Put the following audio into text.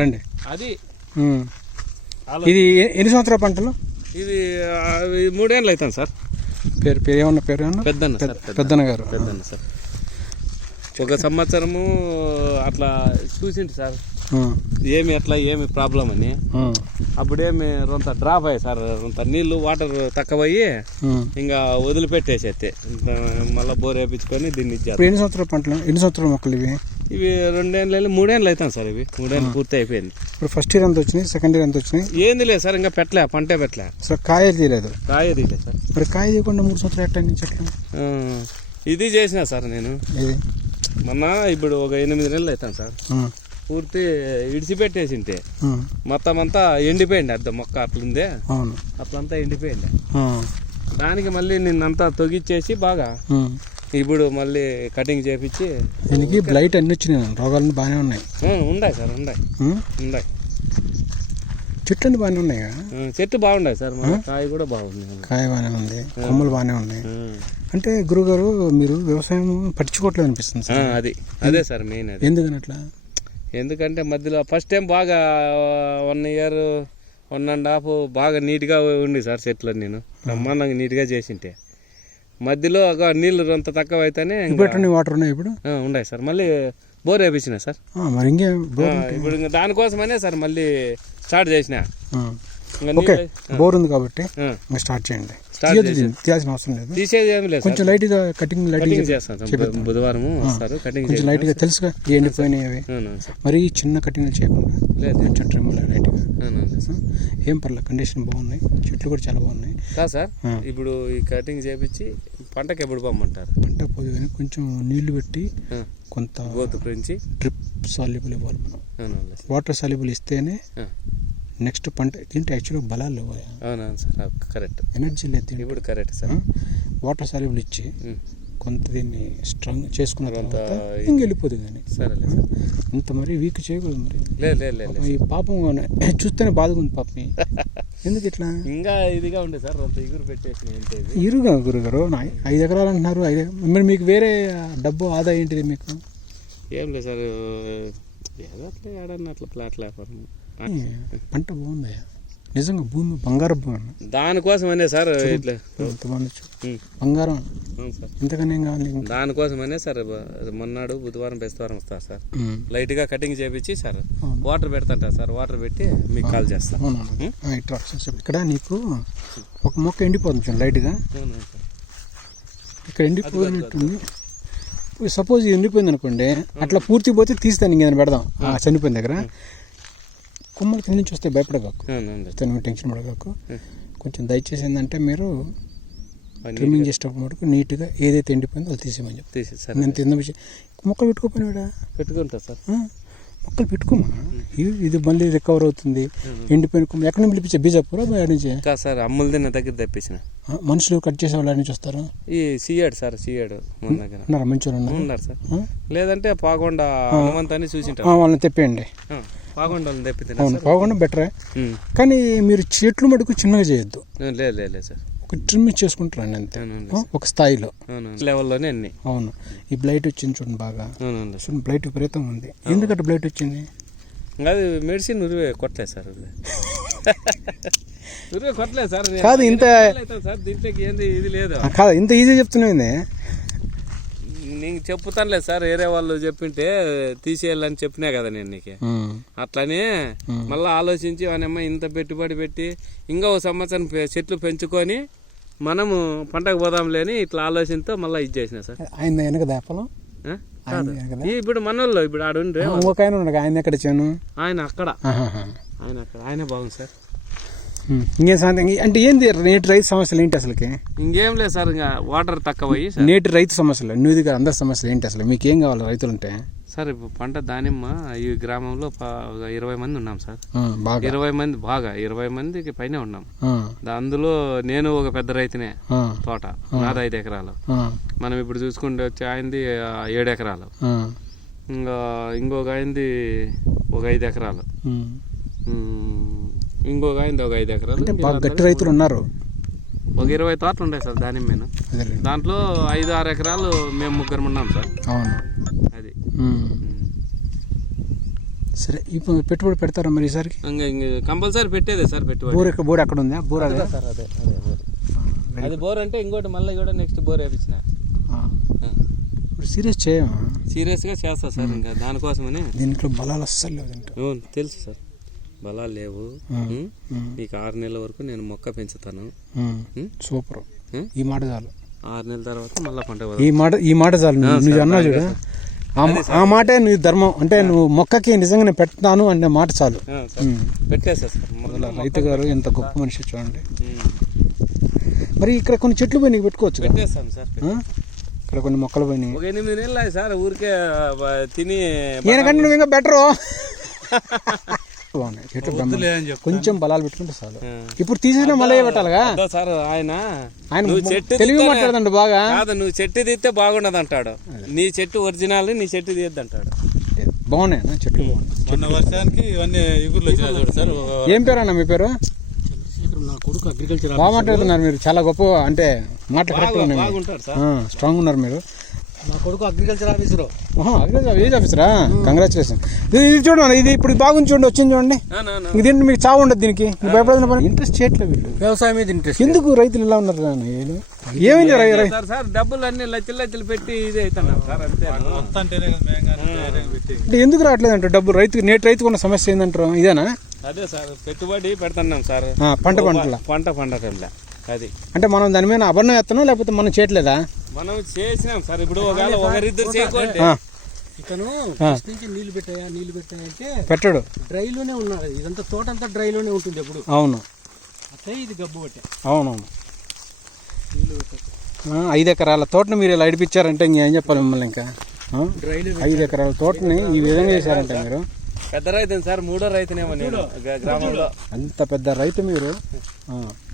రండి. అది ఇది ఎన్ని సంవత్సరాల పంటలు? ఇది మూడేళ్ళు అవుతాను సార్. పేరు పేరు ఏమన్నా పేరు ఏమన్నా? పెద్దన్న పెద్దన్న గారు. పెద్దన్న సార్. ఒక సంవత్సరము అట్లా చూసింటి సార్. ఏమి ఎట్లా ఏమి ప్రాబ్లం అని. అప్పుడేమి రొంత డ్రాప్ అయ్యాయి సార్ రొంత నీళ్ళు వాటర్ తక్కువ అయ్యి ఉమ్. ఇంకా వదిలిపెట్టేసేస్తే మళ్ళీ బోర్ వేపించుకొని దీన్ని ఎన్ని సంవత్సరాల పంటలు? ఎన్ని సంవత్సరాల మొక్కలు ఇవి? ఇవి రెండేళ్ళు మూడేళ్ళు అవుతాం సార్ ఇవి. మూడేళ్ళు పూర్తి అయిపోయింది. ఇప్పుడు ఫస్ట్ ఇయర్ ఎంత వచ్చినాయి? సెకండ్ ఇయర్ ఎంత వచ్చినాయి? ఏంది లేదు సార్ ఇంకా పెట్టలే పంటే పెట్టలే. అసలు కాయలు తీయలేదు. కాయది లేదు సార్. మరి కాయ తీయకుండా మూడు సంవత్సరాలు ఎట్లా ఎట్లా ఆ, ఇది చేసిన సార్ నేను. మొన్న ఇప్పుడు ఒక ఎనిమిది నెలలు అవుతాను సార్. పూర్తి ఇడిచిపెట్టేసింటే మొత్తం అంతా ఎండిపోయింది అద్దం మొక్క అట్లుందే. అట్లంతా ఎండిపోయింది. దానికి మళ్ళీ నిన్నంతా తొగిచ్చేసి బాగా. ఇప్పుడు మళ్ళీ కటింగ్ చేపించి దీనికి బ్లైట్ అన్ని వచ్చినాయి రోగాలు బాగానే ఉన్నాయి. ఉన్నాయి సార్ ఉన్నాయి. ఉన్నాయి. చెట్లు అన్ని బాగానే ఉన్నాయి? చెట్టు బాగున్నాయి సార్ కాయ కూడా బాగుంది. కాయ బాగానే ఉంది కొమ్మలు బాగానే ఉన్నాయి. అంటే గురుగారు మీరు వ్యవసాయం పట్టించుకోవట్లేదు అనిపిస్తుంది సార్. అది అదే సార్ మెయిన్ అది. ఎందుకని అట్లా? ఎందుకంటే మధ్యలో ఫస్ట్ టైం బాగా one year one and half బాగా నీట్గా ఉండి సార్ చెట్లు నేను. బ్రహ్మాండంగా నీట్గా చేసింటే. మధ్యలో ఒక నీళ్ళు అంత తక్కువ అయితేనే ఎట్లా వాటర్ ఉన్నాయి ఇప్పుడు? ఉన్నాయి సార్. మళ్ళీ బోర్ వేపించిన సార్. మరి ఇంకేం ఇప్పుడు ఇంకా దానికోసమనే సార్ మళ్ళీ స్టార్ట్ చేసిన. ఓకే బోర్ ఉంది కాబట్టి స్టార్ట్ చేయండి. తీయాల్సిన అవసరం లేదు. తీసేది ఏమి లేదు కొంచెం లైట్గా కటింగ్ లైట్ బు- బుధవారం వస్తారు కటింగ్ కొంచెం లైట్గా తెలుసుగా ఎండిపోయినాయి అవి. మరి చిన్న కటింగ్ చేయకుండా లేదు. కొంచెం ట్రిమ్ లైట్గా. ఏం పర్లేదు కండిషన్ బాగున్నాయి. చెట్లు కూడా చాలా బాగున్నాయి. కాదు సార్. ఇప్పుడు ఈ కటింగ్ చేపించి పంటకి ఎప్పుడు పంపమంటారు? పంట పోదు కానీ కొంచెం నీళ్ళు పెట్టి కొంత డ్రిప్ సాల్యుబుల్ ఇవ్వాలి మనం. వాటర్ సాల్యుబుల్ ఇస్తేనే నెక్స్ట్ పంట దీంట్లో యాక్చువల్గా బలాలు లేవు అవునవును సార్ కరెక్ట్. ఎనర్జీ లేదు ఇప్పుడు కరెక్ట్ సార్. వాటర్ సాల్యుబుల్ ఇచ్చి కొంత దీన్ని స్ట్రాంగ్ చేసుకున్న తర్వాత ఇంక వెళ్ళిపోతుంది కానీ. సరేలే సార్. ఇంత మరి వీక్ చేయకూడదు మరి. లేదు. ఈ పాపం చూస్తేనే బాధగా ఉంది పాపని ఎందుకు ఇట్లా? ఇంకా ఇదిగా ఉండే సార్ అంత ఇగురు ఇది ఇరుగా గురుగారు ఐదు ఎకరాలు అంటున్నారు ఐదు మరి మీకు వేరే డబ్బు ఆదా ఏంటిది మీకు? ఏం లేదు సార్ ఏదో అట్లా ఏడన్నా అట్లా ప్లాట్ ఈ పంట బాగుంది నిజంగా భూమి బంగారు భూమి. దానికోసమనే సార్ ఇట్లా. బంగారం. ఏం కావాలి దానికోసమనే సార్ మొన్నాడు బుధవారం బెస్తవారం వస్తారు సార్. ఉమ్. లైట్గా కటింగ్ చేపించి సార్. వాటర్ పెడతాంట సార్ వాటర్ పెట్టి మీకు కాల్ చేస్తాను. ఇక్కడ నీకు ఒక మొక్క ఎండిపోతుంది అవును సార్. ఇక్కడ ఎండిపోయినట్టుంది. సపోజ్ ఎండిపోయింది అనుకోండి అట్లా పూర్తి పోతే తీస్తాను ఇంకేదైనా పెడదాం. చనిపోయిన దగ్గర. కొమ్మలు కింద నుంచి వస్తే భయపడగాకు నువ్వు టెన్షన్ పడగాకు. కొంచెం దయచేసి ఏంటంటే మీరు ట్రిమ్మింగ్ చేసేటప్పుడు మటుకు నీట్గా ఏదైతే ఎండిపోయిందో అది తీసేయమని చెప్పి. నేను తిన్న విషయం మొక్కలు పెట్టుకోపోయినాడా పెట్టుకుంటా సార్. మొక్కలు పెట్టుకోమా? ఇది ఇది మళ్ళీ రికవర్ అవుతుంది. ఎండిపోయిన కొమ్మ. ఎక్కడి నుంచి పిలిపించే? బీజాపూరా నుంచి? ఇంకా సార్ అమ్ములది నా దగ్గర తెప్పించిన. మనుషులు కట్ చేసే వాళ్ళు నుంచి వస్తారు? ఈ సీయాడు సార్ సీయాడు మన దగ్గర. ఉన్నారా? మంచి ఉన్నారు? సార్? లేదంటే పాగొండ హనుమంత్ అని చూసింటారు. వాళ్ళని తెప్పేయండి. ఆ, పాగొండ వాళ్ళని తెప్పితే అవును బాగుండా బెటరే. కానీ మీరు చెట్లు మటుకు చిన్నగా చేయొద్దు. లేదు లేదు లేదు సార్. ఒక ట్రిమ్ చేసుకుంటారండి అంతే. ఒక స్థాయిలో లెవెల్లోనే అన్ని. అవును. ఈ బ్లైట్ వచ్చింది చూడండి బాగా. చూడండి బ్లైట్ విపరీతంగా ఉంది. ఎందుకంటే బ్లైట్ వచ్చింది? అది మెడిసిన్ ఉరివే కొట్టలేదు సార్ ఉరివే. కొట్టలేదు సార్. నేను కాదు, ఇంత- సార్ దీంట్లోకి ఏంది ఇది లేదు. కాదు ఇంత ఈజీ చెప్తున్నాయింది నీకు చెప్తానులే సార్ వేరే వాళ్ళు చెప్పింటే తీసేయాలని చెప్పినా కదా నేను నీకు. అట్లనే మళ్ళీ ఆలోచించి వానమ్మ ఇంత పెట్టుబడి పెట్టి ఇంకా ఒక సంవత్సరం చెట్లు పెంచుకొని మనము పంటకు పోదాంలే అని ఇట్లా ఆలోచనతో మళ్ళీ ఇది చేసిన సార్. ఆయన వెనక దేపలం? ఇప్పుడు మనోళ్ళు ఇప్పుడు ఆడుండ్రే ఇంకొక ఆయన ఉన్నాడు ఆయన ఎక్కడ ఇచ్చాను ఆయన అక్కడ. ఆయన అక్కడ. ఆయన బాగుంది సార్. ఇంకేం సంగతి? అంటే ఏంది నేటి రైతు సమస్యలు ఏంటి అసలుకి? ఇంకేం లేదు సార్ ఇంకా వాటర్ తక్కువ అయ్యి సార్. నేటి రైతు సమస్యలు నువ్వు గారు అందరి సమస్యలు ఏంటి అసలు? మీకు ఏం కావాలి రైతులు అంటే సార్ ఇప్పుడు పంట దానిమ్మ ఈ గ్రామంలో ఇరవై మంది ఉన్నాం సార్. ఇరవై మంది బాగా. ఇరవై మందికి పైన ఉన్నాం. అందులో నేను ఒక పెద్ద రైతునే తోట నాది ఐదు ఎకరాలు. మనం ఇప్పుడు చూసుకుంటే వచ్చి ఆయనది ఏడు ఎకరాలు. ఇంకా ఇంకొక ఆయనది ఒక ఐదు ఎకరాలు. ఇంకొక ఆయనది ఒక ఐదు ఎకరాలు అంటే బాగా గట్టి రైతులు ఉన్నారు. ఒక ఇరవై తోటలు ఉంటాయి సార్ దానిమ్మేను అదే దాంట్లో ఐదు ఆరు ఎకరాలు మేము ముగ్గురు ఉన్నాం సార్. అవును. అది. సరే ఇప్పుడు పెట్టుబడి పెడతారా మరి ఇంక కంపల్సరీ పెట్టేదే సార్ పెట్టుబడి. బోర్ బోర్ అక్కడ ఉందా? బోర్ అదే సార్ అదే అదే బోర్ అది బోర్ అంటే ఇంకోటి మళ్ళీ కూడా నెక్స్ట్ బోర్ వేయించిన ఇప్పుడు సీరియస్ చేయమా? సీరియస్గా చేస్తా సార్ ఇంకా దానికోసమని. దీంట్లో బలాలు అస్సలు అవును తెలుసు సార్. బలాలు లేవు. నీకు ఆరు నెలల వరకు నేను మొక్క పెంచుతాను? సూపర్? ఈ మాట చాలు. ఆరు నెలల తర్వాత మళ్ళీ పంట ఈ మాట ఈ మాట చాలు. నువ్వు అన్నావు చూడు. ఆ మాటే నీ ధర్మం. అంటే నువ్వు మొక్కకి నిజంగా నేను పెడతాను అనే మాట చాలు. పెట్టేసా రైతు గారు ఎంత గొప్ప మనిషి చూడండి. మరి ఇక్కడ కొన్ని చెట్లు పోయి నీకు పెట్టుకోవచ్చు కదా? పెట్టేస్తాం సార్? ఇక్కడ కొన్ని మొక్కలు పోయినాయి ఒక ఎనిమిది నెలలు సార్ ఊరికే తిని ఈయనకంటే నువ్వు ఇంకా బెటరు బాగున్నాయి చెట్లు. కొంచెం బలాలు పెట్టుకుంటే చాలు. ఇప్పుడు తీసేసిన మళ్ళీ పెట్టాలిగా సార్ ఆయన ఆయన చెట్టు తెలివి మాట్లాడదండి బాగా. కాదు నువ్వు చెట్టు తీస్తే బాగుండదు అంటాడు నీ చెట్టు ఒరిజినల్ నీ చెట్టు తీయద్దు అంటాడు బాగున్నాయి చెట్లు బాగున్నాయి వర్షానికి ఇవన్నీ ఇగుర్లు వచ్చినాయి చూడు సార్ ఏం పేరు అన్న మీ పేరు? నా కొడుకు అగ్రికల్చర్ బాగా మాట్లాడుతున్నారు మీరు. చాలా గొప్ప అంటే మాటలు కరెక్ట్గా ఉన్నాయి మీవి. బాగుంటాడు సార్. ఆ, స్ట్రాంగ్ ఉన్నారు మీరు. నా కొడుకు అగ్రికల్చర్ ఆఫీసర్ అగ్రికల్చర్ ఏజ్ ఆఫీసరా కంగ్రాచులేషన్ ఇది ఇది చూడండి ఇది ఇప్పుడు బాగుంది చూడండి వచ్చింది చూడండి. నా, నా, నా. ఇంక దీంట్లో మీకు చావు ఉండదు దీనికి. భయపడాల్సిన పని ఇంట్రెస్ట్ చేయట్లేదు వీళ్ళు. వ్యవసాయం మీద ఇంట్రెస్ట్ ఎందుకు రైతులు ఇలా ఉన్నారు? ఏమైంది సార్ సార్ డబ్బులు అన్ని లచ్చలు లచ్చలు పెట్టి ఇది అవుతున్నాం సార్ అంతే. అంటే ఎందుకు రావట్లేదు అంటే డబ్బులు? రైతు నేటి రైతుకు ఉన్న సమస్య ఏంటంటారు ఇదేనా? అదే సార్ పెట్టుబడి పెడుతున్నాం సార్. ఆ, పంట పంటల. పంట పండటంలా. అది. అంటే మనం దాని మీద అభరణం ఎత్తనం లేకపోతే మనం చేయట్లేదా? మనం చేసినాం సార్ ఇప్పుడు ఒకవేళ ఒకరిద్దరు చేయకుంటే ఇతను ఫస్ట్ నుంచి నీళ్ళు పెట్టాయా నీళ్ళు పెట్టాయంటే పెట్టడు. డ్రైలోనే ఉన్నారు. ఇదంతా తోట అంతా డ్రైలోనే ఉంటుంది ఎప్పుడు. అవును. అట్లే ఇది గబ్బు పట్టే. అవునవును. నీళ్ళు పెట్టాక ఆ, ఐదు ఎకరాల తోటను మీరు ఇలా అడిపించారంటే ఇంకేం చెప్పాలి మిమ్మల్ని ఇంకా? ఐదు ఎకరాల తోటని ఈ విధంగా చేశారంటే మీరు? పెద్ద రైతు సార్? మూడో రైతునేమో నేను గ్రామంలో. అంత పెద్ద రైతు మీరు? ఆ,